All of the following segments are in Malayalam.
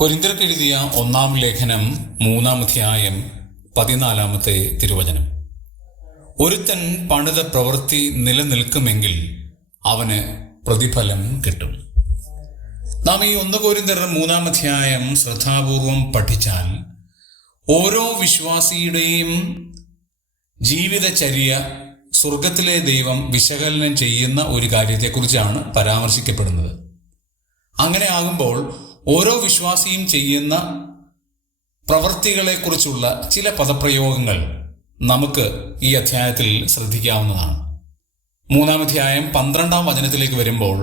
കൊരിന്ത്യർക്ക് എഴുതിയ 1-ാം ലേഖനം 3-ാം അധ്യായം 14-ാമത്തെ തിരുവചനം. ഒരുത്തൻ പണിത പ്രവൃത്തി നിലനിൽക്കുമെങ്കിൽ അവന് പ്രതിഫലം കിട്ടും. നാം ഈ 1 കൊരിന്ത്യർ 3-ാം അധ്യായം ശ്രദ്ധാപൂർവം പഠിച്ചാൽ ഓരോ വിശ്വാസിയുടെയും ജീവിതചര്യ സ്വർഗത്തിലെ ദൈവം വിശകലനം ചെയ്യുന്ന ഒരു കാര്യത്തെക്കുറിച്ചാണ് പരാമർശിക്കപ്പെടുന്നത്. അങ്ങനെ ആകുമ്പോൾ ഓരോ വിശ്വാസിയും ചെയ്യുന്ന പ്രവൃത്തികളെക്കുറിച്ചുള്ള ചില പദപ്രയോഗങ്ങൾ നമുക്ക് ഈ അധ്യായത്തിൽ ശ്രദ്ധിക്കാവുന്നതാണ്. 3-ാം അധ്യായം 12-ാം വചനത്തിലേക്ക് വരുമ്പോൾ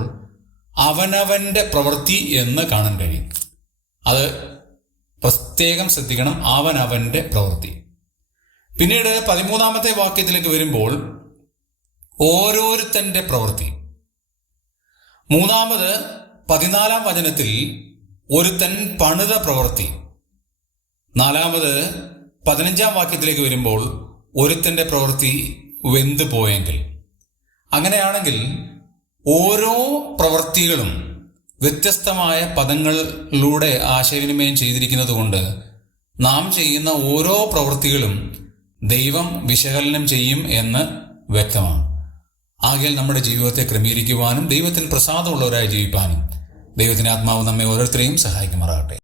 അവനവന്റെ പ്രവൃത്തി എന്ന് കാണാൻ കഴിയും. അത് പ്രത്യേകം ശ്രദ്ധിക്കണം, അവനവന്റെ പ്രവൃത്തി. പിന്നീട് 13-ാമത്തെ വാക്യത്തിലേക്ക് വരുമ്പോൾ ഓരോരുത്തന്റെ പ്രവൃത്തി. 3-ാമത് 14-ാം വചനത്തിൽ ഒരുത്തൻ പണിത പ്രവൃത്തി. 4-ാമത് 15-ാം വാക്യത്തിലേക്ക് വരുമ്പോൾ ഒരുത്തന്റെ പ്രവൃത്തി വെന്തുപോയെങ്കിൽ. അങ്ങനെയാണെങ്കിൽ ഓരോ പ്രവൃത്തികളും വ്യത്യസ്തമായ പദങ്ങളിലൂടെ ആശയവിനിമയം ചെയ്തിരിക്കുന്നത് കൊണ്ട് നാം ചെയ്യുന്ന ഓരോ പ്രവൃത്തികളും ദൈവം വിശകലനം ചെയ്യും എന്ന് വ്യക്തമാണ്. ആകയാൽ നമ്മുടെ ജീവിതത്തെ ക്രമീകരിക്കുവാനും ദൈവത്തിന് പ്രസാദമുള്ളവരായി ജീവിക്കാനും ദൈവത്തിന്റെ ആത്മാവ് നമ്മെ ഓരോരുത്തരെയും സഹായിക്കുമാറാകട്ടെ.